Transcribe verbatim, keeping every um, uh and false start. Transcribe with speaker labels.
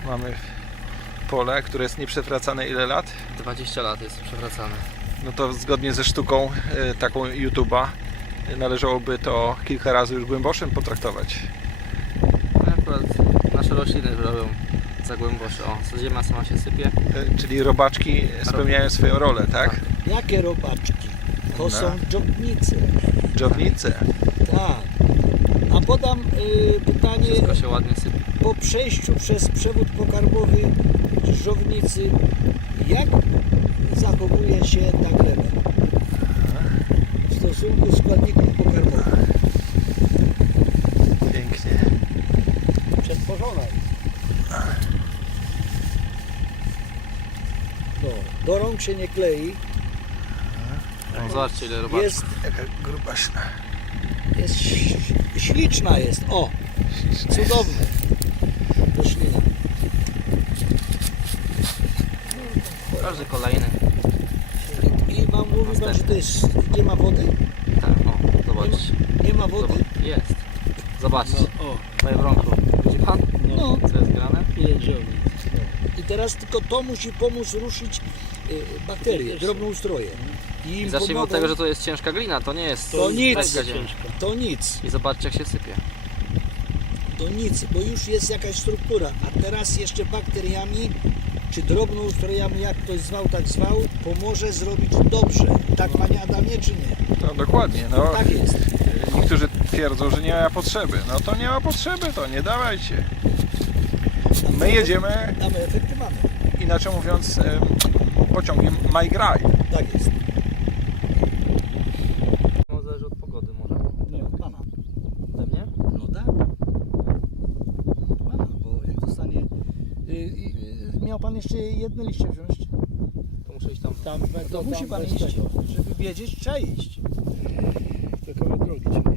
Speaker 1: Mamy pole, które jest nieprzewracane ile lat?
Speaker 2: dwadzieścia lat jest przewracane.
Speaker 1: No to zgodnie ze sztuką y, taką YouTube'a y, należałoby to kilka razy już głęboszym potraktować.
Speaker 2: No akurat nasze rośliny robią za głębosze. O, co ziemia sama się sypie.
Speaker 1: Y, czyli robaczki spełniają swoją rolę, tak?
Speaker 3: Jakie robaczki? To
Speaker 1: No.
Speaker 3: są dżownice.
Speaker 1: Dżownice.
Speaker 3: Tak. A podam y, pytanie,
Speaker 2: Wszystko się ładnie sypie.
Speaker 3: po przejściu przez przewód pokarmowy żownicy, jak zachowuje się ta gleba w stosunku składników pokarmowych?
Speaker 1: Pięknie.
Speaker 3: Przetworzona. No, do rąk się nie klei,
Speaker 2: No, zobaczcie ile robaczków.
Speaker 3: jest,
Speaker 1: Jaka grubaśna.
Speaker 3: jest ś- śliczna jest, o, cudowne roślina.
Speaker 2: Każdy kolejny.
Speaker 3: I wam mówi pan, że to jest, gdzie ma wody?
Speaker 2: Tak, o, zobaczcie.
Speaker 3: Nie ma wody?
Speaker 2: Zobacz, jest. Zobaczcie.
Speaker 3: No, o,
Speaker 2: Tutaj w rąku. Widzi pan?
Speaker 3: no.
Speaker 2: Co jest grane?
Speaker 3: Ile zieloni. I teraz tylko to musi pomóc ruszyć y, bakterie, drobnoustroje. I
Speaker 2: I
Speaker 3: im
Speaker 2: zacznijmy od
Speaker 3: pomogą-
Speaker 2: tego, że to jest ciężka glina, to nie jest
Speaker 3: To nic.
Speaker 2: lekka ziemia.
Speaker 3: To nic,
Speaker 2: I zobaczcie jak się sypie.
Speaker 3: to nic, bo już jest jakaś struktura, a teraz jeszcze bakteriami, czy drobnoustrojami, jak ktoś zwał, tak zwał, pomoże zrobić dobrze. Tak, panie Adamie, czy nie?
Speaker 1: No dokładnie. No,
Speaker 3: Tak jest.
Speaker 1: niektórzy twierdzą, że nie ma potrzeby. No to nie ma potrzeby, to nie dawajcie. My jedziemy,
Speaker 3: A my efekty mamy.
Speaker 1: inaczej mówiąc, em, pociągiem My Graj.
Speaker 3: Tak jest.
Speaker 2: No zależy od pogody może.
Speaker 3: Nie, od pana.
Speaker 2: Ode mnie?
Speaker 3: No tak. Od pana, bo jak dostanie... Y, y, y, miał pan jeszcze jedne liście wziąć?
Speaker 2: To muszę iść tam.
Speaker 3: Tam, to musi pan iść, żeby wiedzieć, trzeba iść. To kawałek drogi, czyli...